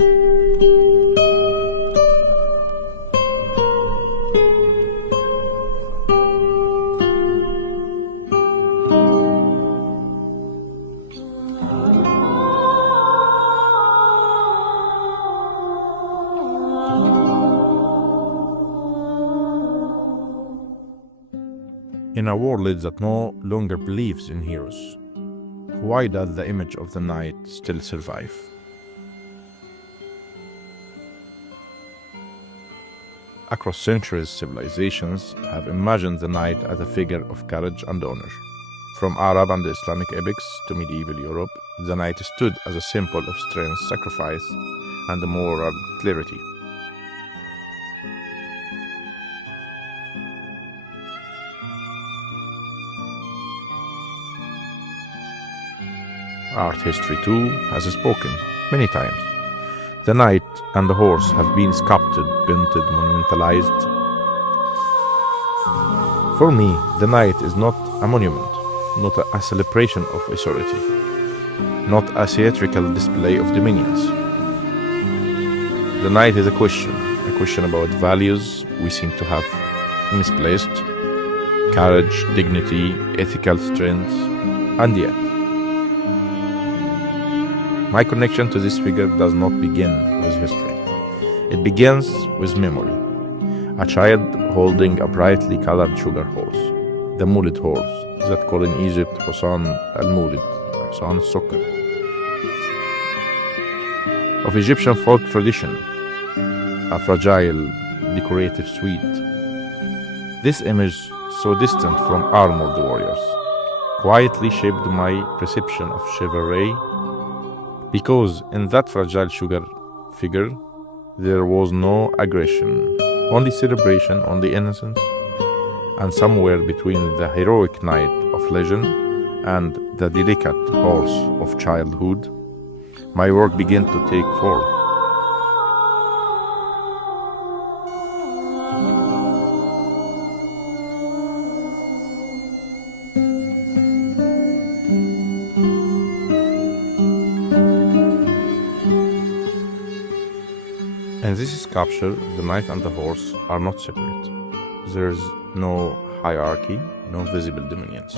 In a world that no longer believes in heroes, why does the image of the knight still survive? Across centuries, civilizations have imagined the knight as a figure of courage and honor. From Arab and Islamic epics to medieval Europe, the knight stood as a symbol of strength, sacrifice, and moral clarity. Art history, too, has spoken many times. The knight and the horse have been sculpted, painted, monumentalized. For me, the knight is not a monument, not a celebration of authority, not a theatrical display of dominions. The knight is a question about values we seem to have misplaced: courage, dignity, ethical strength, and yet, my connection to this figure does not begin with history. It begins with memory. A child holding a brightly colored sugar horse, the Moulid horse, that called in Egypt Husan al-Moulid, Husan al-Sukkar, of Egyptian folk tradition, a fragile, decorative sweet. This image, so distant from armored warriors, quietly shaped my perception of chivalry, because in that fragile sugar figure, there was no aggression, only celebration, only innocence, and somewhere between the heroic knight of legend and the delicate horse of childhood, my work began to take form. In this sculpture, the knight and the horse are not separate. There is no hierarchy, no visible dominions.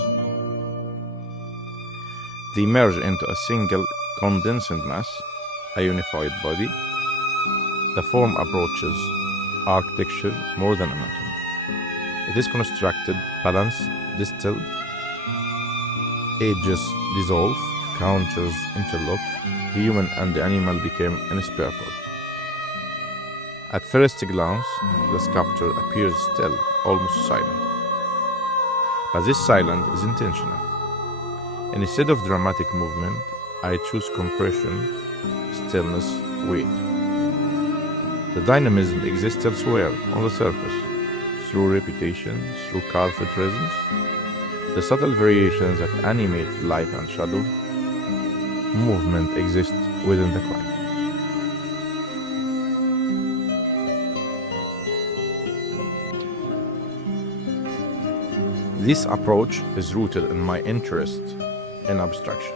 They merge into a single condensed mass, a unified body. The form approaches architecture more than anatomy. It is constructed, balanced, distilled. Edges dissolve, counters interlock. Human and the animal became inseparable. At first glance, the sculpture appears still, almost silent. But this silence is intentional. Instead of dramatic movement, I choose compression, stillness, weight. The dynamism exists elsewhere, on the surface, through repetition, through carved rhythms. The subtle variations that animate light and shadow. Movement exists within the quiet. This approach is rooted in my interest in abstraction,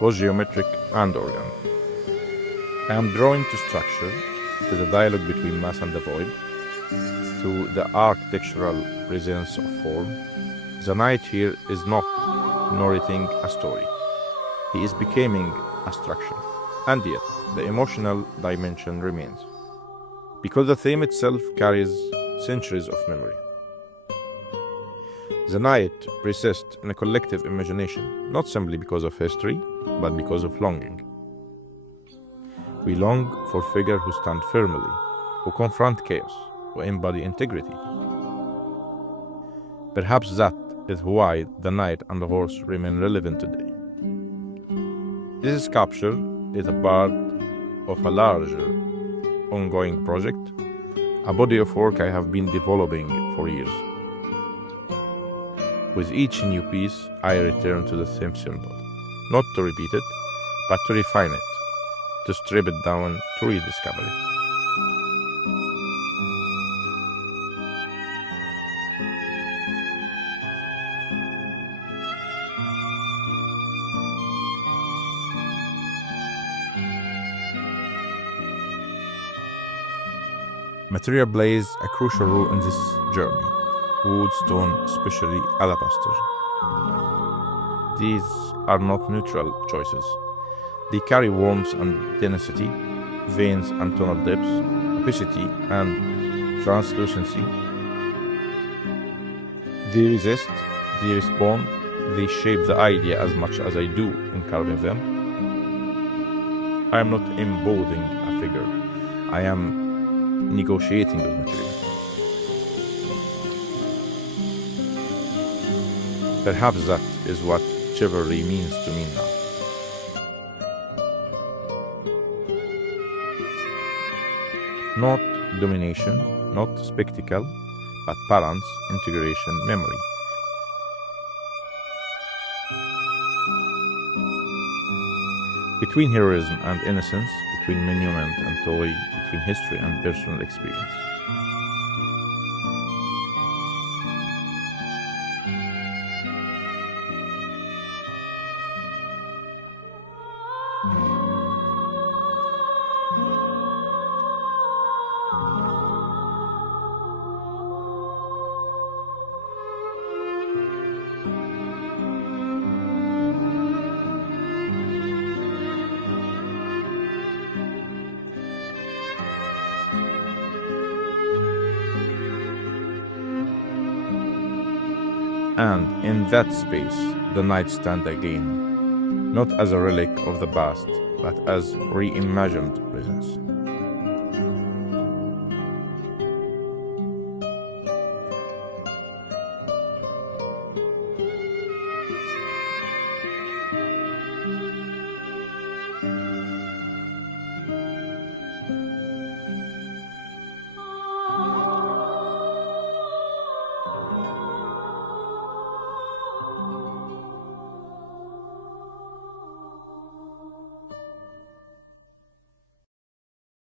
both geometric and organic. I am drawn to structure, to the dialogue between mass and the void, to the architectural presence of form. The knight here is not narrating a story. He is becoming a structure, and yet the emotional dimension remains, because the theme itself carries centuries of memory. The knight persists in a collective imagination, not simply because of history, but because of longing. We long for figures who stand firmly, who confront chaos, who embody integrity. Perhaps that is why the knight and the horse remain relevant today. This sculpture is a part of a larger, ongoing project, a body of work I have been developing for years. With each new piece, I return to the same symbol, not to repeat it, but to refine it, to strip it down, to rediscover it. Material plays a crucial role in this journey. Wood, stone, especially alabaster. These are not neutral choices. They carry warmth and density, veins and tonal depths, opacity and translucency. They resist, they respond, they shape the idea as much as I do in carving them. I am not embodying a figure, I am negotiating with material. Perhaps that is what chivalry means to me now. Not domination, not spectacle, but balance, integration, memory. Between heroism and innocence, between monument and toy, between history and personal experience. And in that space, the knights stand again, not as a relic of the past, but as reimagined presence.